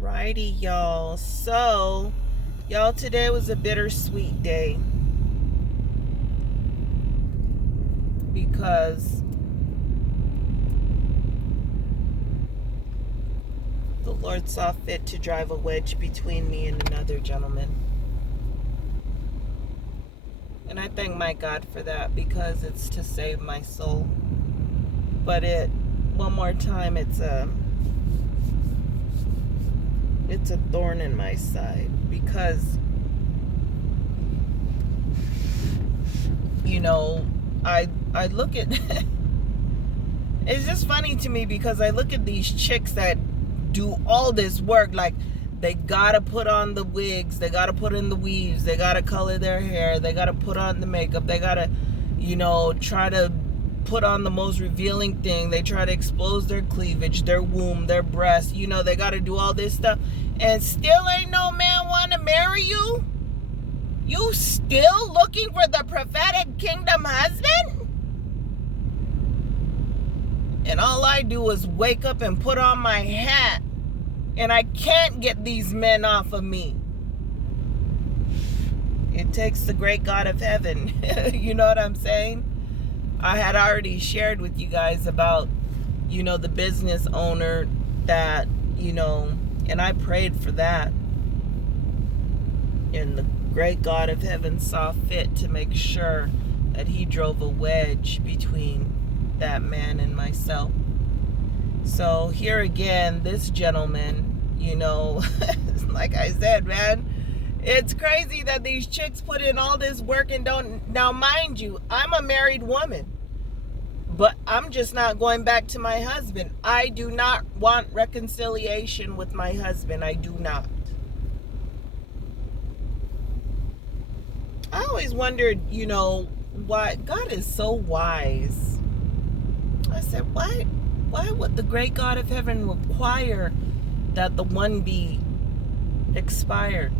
Righty, y'all. So, y'all, today was a bittersweet day because the Lord saw fit to drive a wedge between me and another gentleman. And I thank my God for that because it's to save my soul. But one more time, it's a thorn in my side because, I look at it's just funny to me because I look at these chicks that do all this work. Like, they gotta put on the wigs, they gotta put in the weaves, they gotta color their hair, they gotta put on the makeup, they gotta, try to put on the most revealing thing. They try to expose their cleavage, their womb, their breast. They gotta do all this stuff. And still ain't no man want to marry you? You still looking for the prophetic kingdom husband? And all I do is wake up and put on my hat. And I can't get these men off of me. It takes the great God of heaven. You know what I'm saying? I had already shared with you guys about, the business owner that, and I prayed for that. And the great God of heaven saw fit to make sure that he drove a wedge between that man and myself. So here again, this gentleman, like I said, man, it's crazy that these chicks put in all this work and don't. Now, mind you, I'm a married woman, but I'm just not going back to my husband. I do not want reconciliation with my husband. I do not. I always wondered, why God is so wise. I said, why would the great God of heaven require that the one be expired?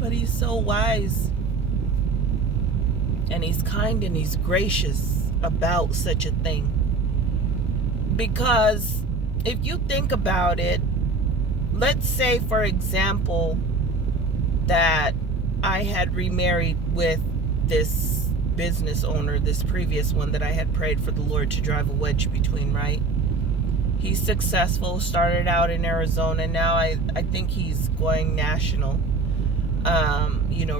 But he's so wise, and he's kind, and he's gracious about such a thing. Because if you think about it, let's say, for example, that I had remarried with this business owner, this previous one that I had prayed for the Lord to drive a wedge between, right? He's successful, started out in Arizona. Now I think he's going national,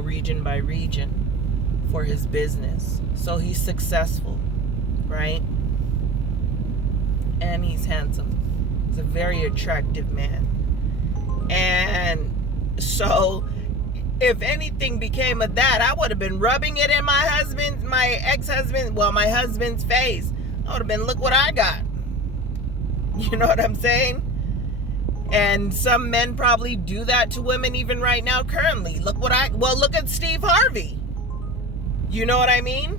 region by region for his business. So he's successful, right? And he's handsome. He's a very attractive man. And so if anything became of that, I would have been rubbing it in my husband's face. I would have been, look what I got. You know what I'm saying? And some men probably do that to women even right now, currently. Look at Steve Harvey. You know what I mean?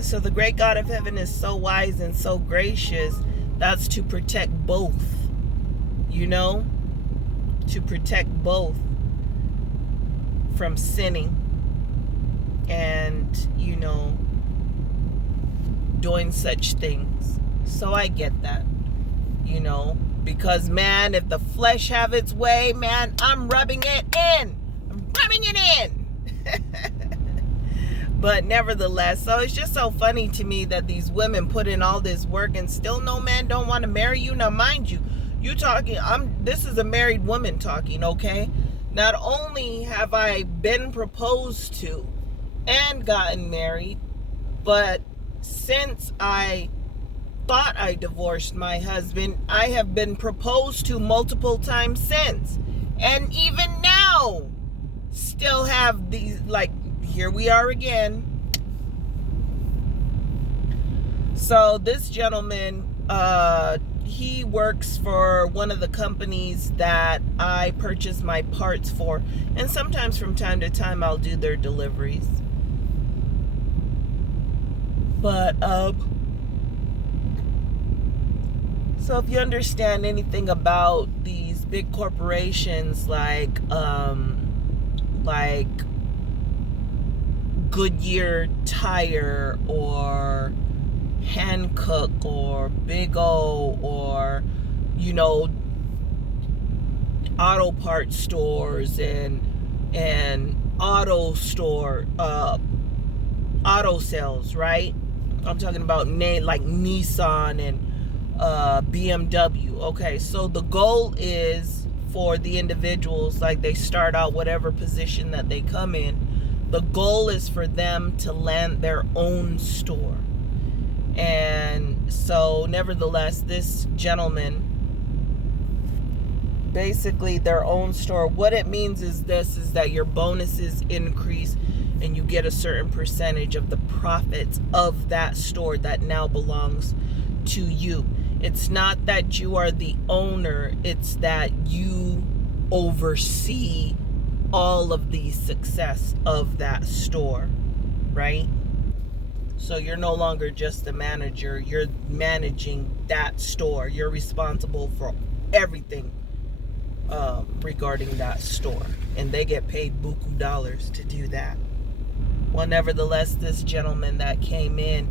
So the great God of heaven is so wise and so gracious. That's to protect both. To protect both from sinning and, doing such things. So I get that, because, man, if the flesh have its way, man, I'm rubbing it in. But nevertheless, so it's just so funny to me that these women put in all this work and still no man don't want to marry you. Now, mind you, this is a married woman talking, okay? Not only have I been proposed to and gotten married, but since I thought I divorced my husband, I have been proposed to multiple times since. And even now, still have these, like, here we are again. So this gentleman, he works for one of the companies that I purchase my parts for. And sometimes from time to time, I'll do their deliveries. But, so if you understand anything about these big corporations like Goodyear Tire or Hancock or Big O or, you know, auto parts stores and auto store, auto sales, right? I'm talking about like Nissan and BMW. Okay, so the goal is for the individuals, like they start out whatever position that they come in, the goal is for them to land their own store. And so nevertheless, this gentleman, basically their own store, what it means is that your bonuses increase and you get a certain percentage of the profits of that store that now belongs to you. It's not that you are the owner, it's that you oversee all of the success of that store, right? So you're no longer just the manager, you're managing that store. You're responsible for everything regarding that store. And they get paid buku dollars to do that. Well, nevertheless, this gentleman that came in,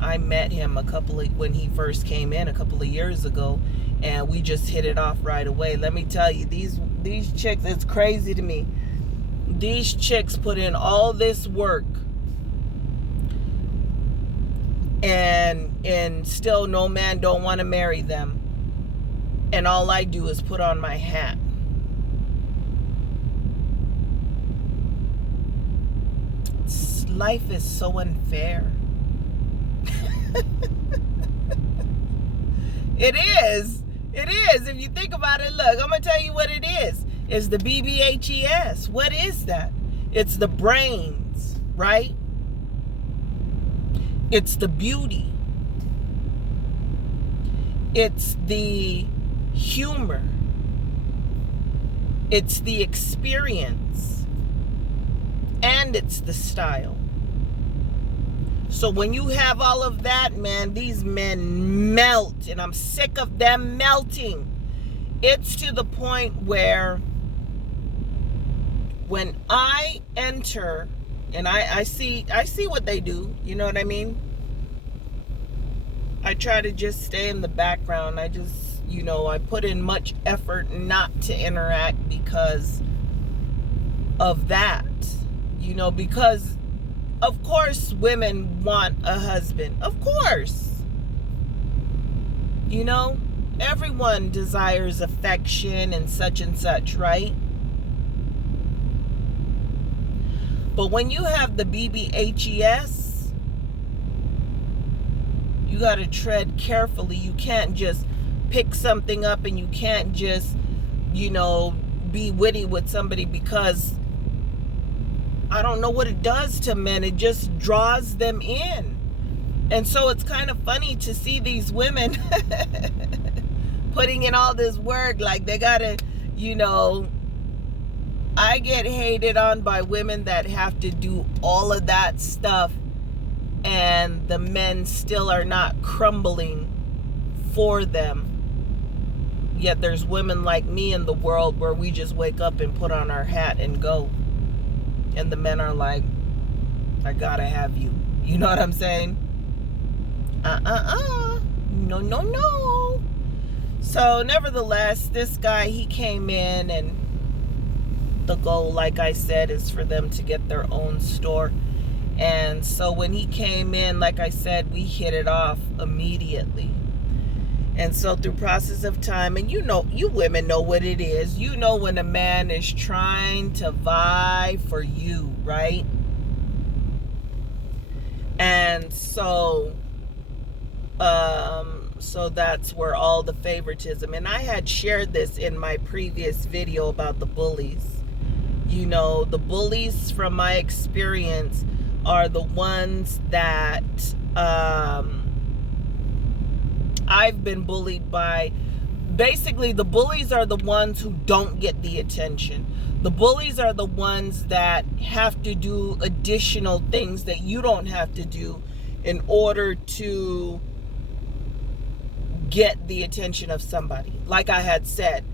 I met him when he first came in a couple of years ago, and we just hit it off right away. Let me tell you, these chicks, it's crazy to me. These chicks put in all this work, and still no man don't want to marry them. And all I do is put on my hat. Life is so unfair. It is. If you think about it, look, I'm going to tell you what it is. It's the BBHES. What is that? It's the brains, right? It's the beauty. It's the humor. It's the experience. And it's the style. So when you have all of that, man, these men melt. And I'm sick of them melting. It's to the point where when I enter and I see what they do, you know what I mean? I try to just stay in the background. I just, I put in much effort not to interact because of that. Because of course women want a husband. Of course. Everyone desires affection and such, right? But when you have the BBHES, you got to tread carefully. You can't just pick something up, and you can't just, be witty with somebody, because I don't know what it does to men. It just draws them in. And so it's kind of funny to see these women putting in all this work. Like they gotta, I get hated on by women that have to do all of that stuff, and the men still are not crumbling for them. Yet there's women like me in the world where we just wake up and put on our hat and go. And the men are like, I gotta have you. You know what I'm saying? No. So nevertheless, this guy, he came in, and the goal, like I said, is for them to get their own store. And so when he came in, like I said, we hit it off immediately. And so through process of time, and you women know what it is. You know when a man is trying to vie for you, right? And so that's where all the favoritism, and I had shared this in my previous video about the bullies. The bullies, from my experience, are the ones that I've been bullied by. Basically, the bullies are the ones who don't get the attention. The bullies are the ones that have to do additional things that you don't have to do in order to get the attention of somebody. Like I had said,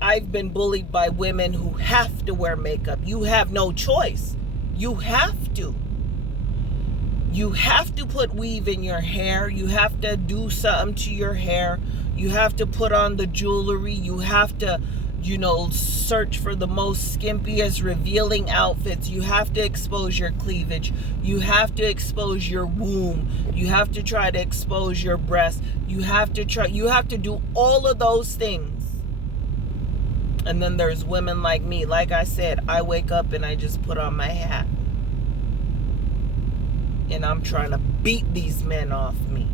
I've been bullied by women who have to wear makeup. You have no choice. You have to. You have to put weave in your hair. You have to do something to your hair. You have to put on the jewelry. You have to, search for the most skimpiest, revealing outfits. You have to expose your cleavage. You have to expose your womb. You have to try to expose your breast. You have to do all of those things. And then there's women like me. Like I said, I wake up and I just put on my hat. And I'm trying to beat these men off me.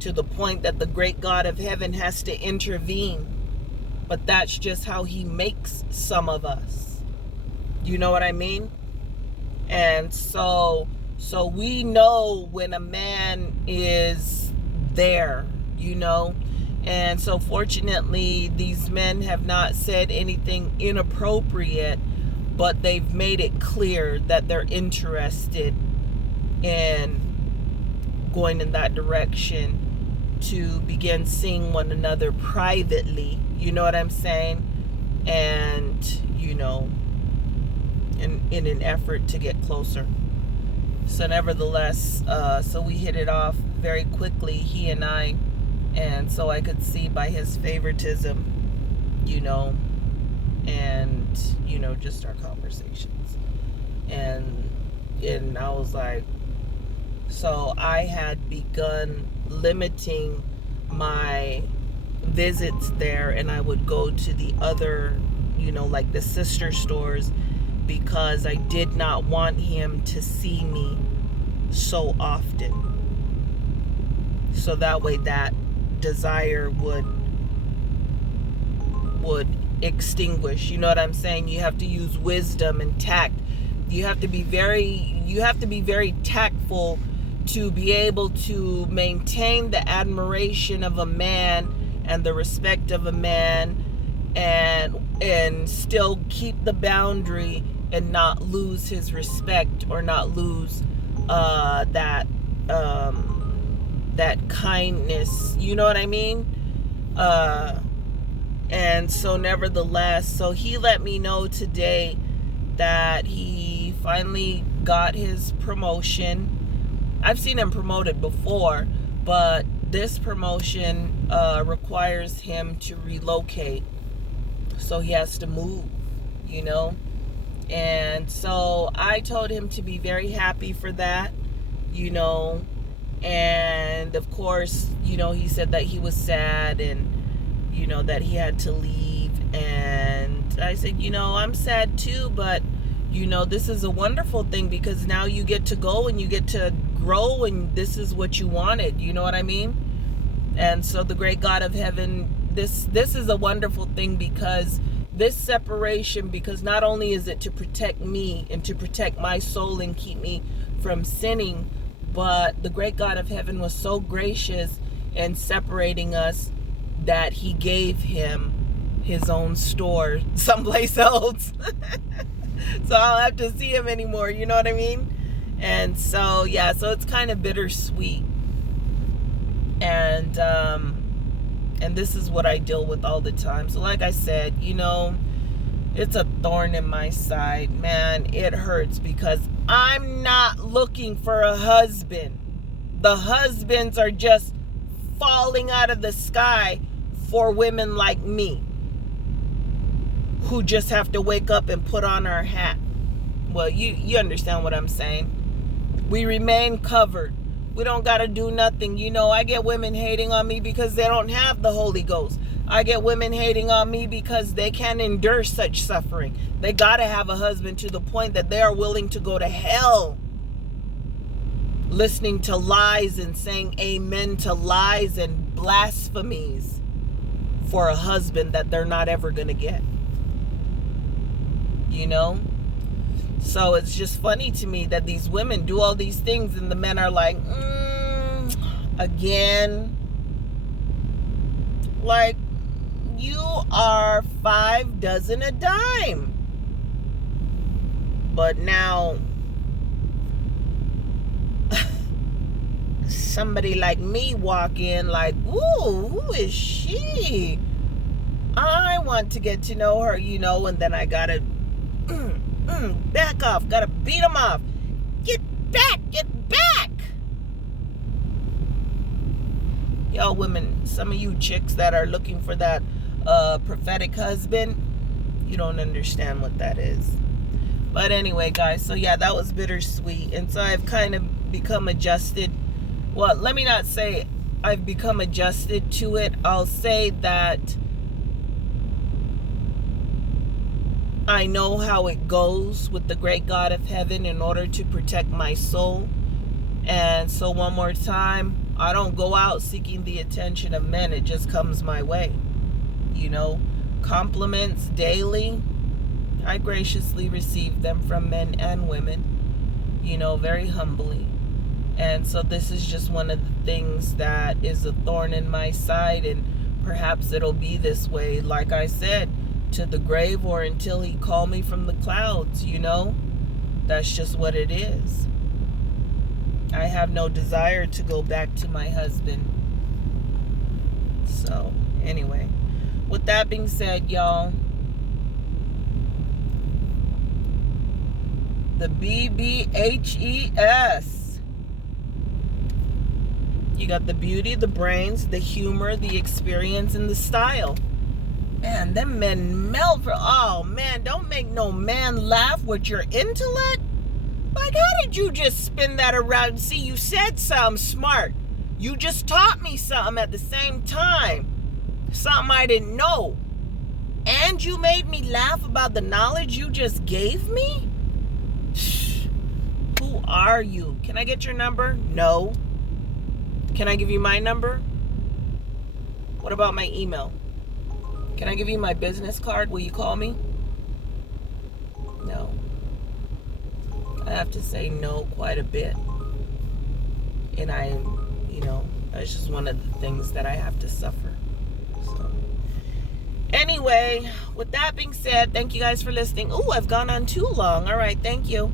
To the point that the great God of heaven has to intervene. But that's just how he makes some of us. You know what I mean? And so we know when a man is there, And so fortunately, these men have not said anything inappropriate, but they've made it clear that they're interested in going in that direction to begin seeing one another privately. You know what I'm saying? And, in an effort to get closer. So nevertheless, so we hit it off very quickly, he and I. And so I could see by his favoritism, and, just our conversations. And I was like, so I had begun limiting my visits there, and I would go to the other, like the sister stores, because I did not want him to see me so often. So that way that desire would extinguish. You know what I'm saying? You have to use wisdom and tact. You have to be very tactful to be able to maintain the admiration of a man and the respect of a man, and still keep the boundary and not lose his respect, or not lose that kindness. You know what I mean? And so nevertheless, so he let me know today that he finally got his promotion. I've seen him promoted before, but this promotion requires him to relocate. So he has to move, And so I told him to be very happy for that, And of course, he said that he was sad, and, that he had to leave. And I said, I'm sad too, but, this is a wonderful thing, because now you get to go and you get to grow, and this is what you wanted. You know what I mean? And so the great God of heaven, this is a wonderful thing, because this separation, because not only is it to protect me and to protect my soul and keep me from sinning, but the great God of heaven was so gracious in separating us that he gave him his own store someplace else. So I don't have to see him anymore. You know what I mean? And so, yeah, so it's kind of bittersweet. And this is what I deal with all the time. So like I said, it's a thorn in my side, man. It hurts, because I'm not looking for a husband. The husbands are just falling out of the sky for women like me, who just have to wake up and put on our hat. Well, you understand what I'm saying. We remain covered. We don't got to do nothing. I get women hating on me because they don't have the Holy Ghost. I get women hating on me because they can't endure such suffering. They got to have a husband, to the point that they are willing to go to hell listening to lies and saying amen to lies and blasphemies for a husband that they're not ever going to get. So it's just funny to me that these women do all these things, and the men are like, again, like, you are 5 dozen a dime. But now somebody like me walk in like, ooh, who is she? I want to get to know her, and then I gotta back off, gotta beat them off. back. Get back. Y'all women, some of you chicks that are looking for that prophetic husband, you don't understand what that is. But anyway, guys, so yeah, that was bittersweet. And so I've kind of become adjusted. Well, let me not say I've become adjusted to it. I'll say that I know how it goes with the great God of heaven in order to protect my soul. And so one more time, I don't go out seeking the attention of men. It just comes my way. You know, compliments daily, I graciously receive them from men and women, you know, very humbly. And so this is just one of the things that is a thorn in my side, and perhaps it'll be this way, like I said, to the grave or until he call me from the clouds, you know. That's just what it is. I have no desire to go back to my husband. So, anyway, with that being said, y'all, the BBHES. You got the beauty, the brains, the humor, the experience, and the style. Man, them men melt for, oh man, don't make no man laugh with your intellect. Like, how did you just spin that around? See, you said something smart. You just taught me something at the same time. Something I didn't know. And you made me laugh about the knowledge you just gave me? Who are you? Can I get your number? No. Can I give you my number? What about my email? Can I give you my business card? Will you call me? No. I have to say no quite a bit. And you know, that's just one of the things that I have to suffer. So, anyway, with that being said, thank you guys for listening. Ooh, I've gone on too long. All right, thank you.